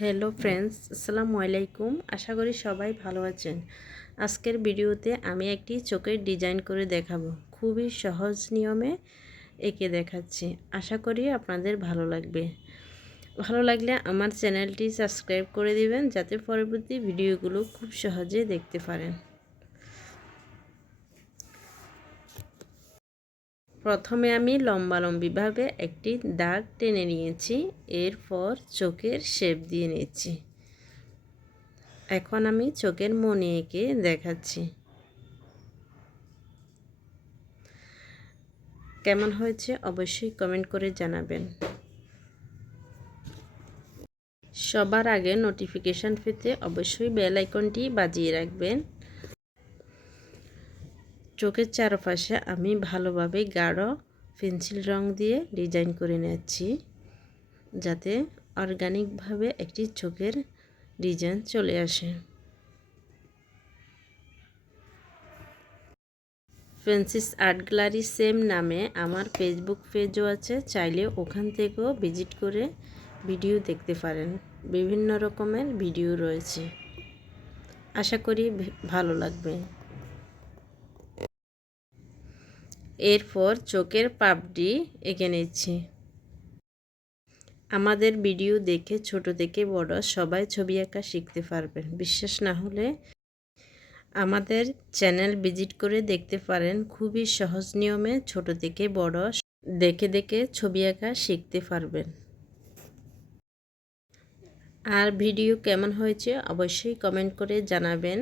Hello friends, আসসালামু আলাইকুম। আশা করি সবাই ভালো আছেন। আজকের ভিডিওতে আমি একটি চোখের ডিজাইন করে দেখাবো। খুবই সহজ নিয়মে এঁকে দেখাচ্ছি। আশা করি আপনাদের ভালো লাগবে। ভালো লাগলে আমার চ্যানেলটি সাবস্ক্রাইব করে দিবেন, যাতে পরবর্তী ভিডিওগুলো খুব সহজে দেখতে পারেন। প্রথমে আমি লম্বালম্বিভাবে একটি দাগ টেনে নিয়েছি, এরপর চোখের শেপ দিয়ে নিচ্ছি। এখন আমি চোখের মনি এঁকে দেখাচ্ছি। কেমন হয়েছে অবশ্যই কমেন্ট করে জানাবেন। সবার আগে নোটিফিকেশান পেতে অবশ্যই বেল আইকনটি বাজিয়ে রাখবেন। চোখের চারপাশে আমি ভালোভাবে গাঢ় পেন্সিল রং দিয়ে ডিজাইন করে নিচ্ছি, যাতে অর্গানিকভাবে একটি চোখের ডিজাইন চলে আসে। ফ্রান্সিস আর্ট গ্যালারি সেম নামে আমার ফেসবুক পেজও আছে, চাইলে ওখান থেকেও ভিজিট করে ভিডিও দেখতে পারেন। বিভিন্ন রকমের ভিডিও রয়েছে, আশা করি ভালো লাগবে। এরপর চোখের পাপড়ি এঁকে নিচ্ছি। আমাদের ভিডিও দেখে ছোট থেকে বড় সবাই ছবি আঁকা শিখতে পারবেন। বিশ্বাস না হলে আমাদের চ্যানেল ভিজিট করে দেখতে পারেন। খুবই সহজ নিয়মে ছোট থেকে বড় দেখে দেখে ছবি আঁকা শিখতে পারবেন। আর ভিডিও কেমন হয়েছে অবশ্যই কমেন্ট করে জানাবেন,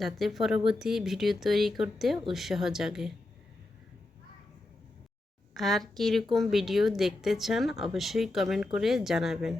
যাতে পরবর্তী ভিডিও তৈরি করতে উৎসাহ জাগে। আর কীরকম ভিডিও দেখতে চান অবশ্যই কমেন্ট করে জানাবেন।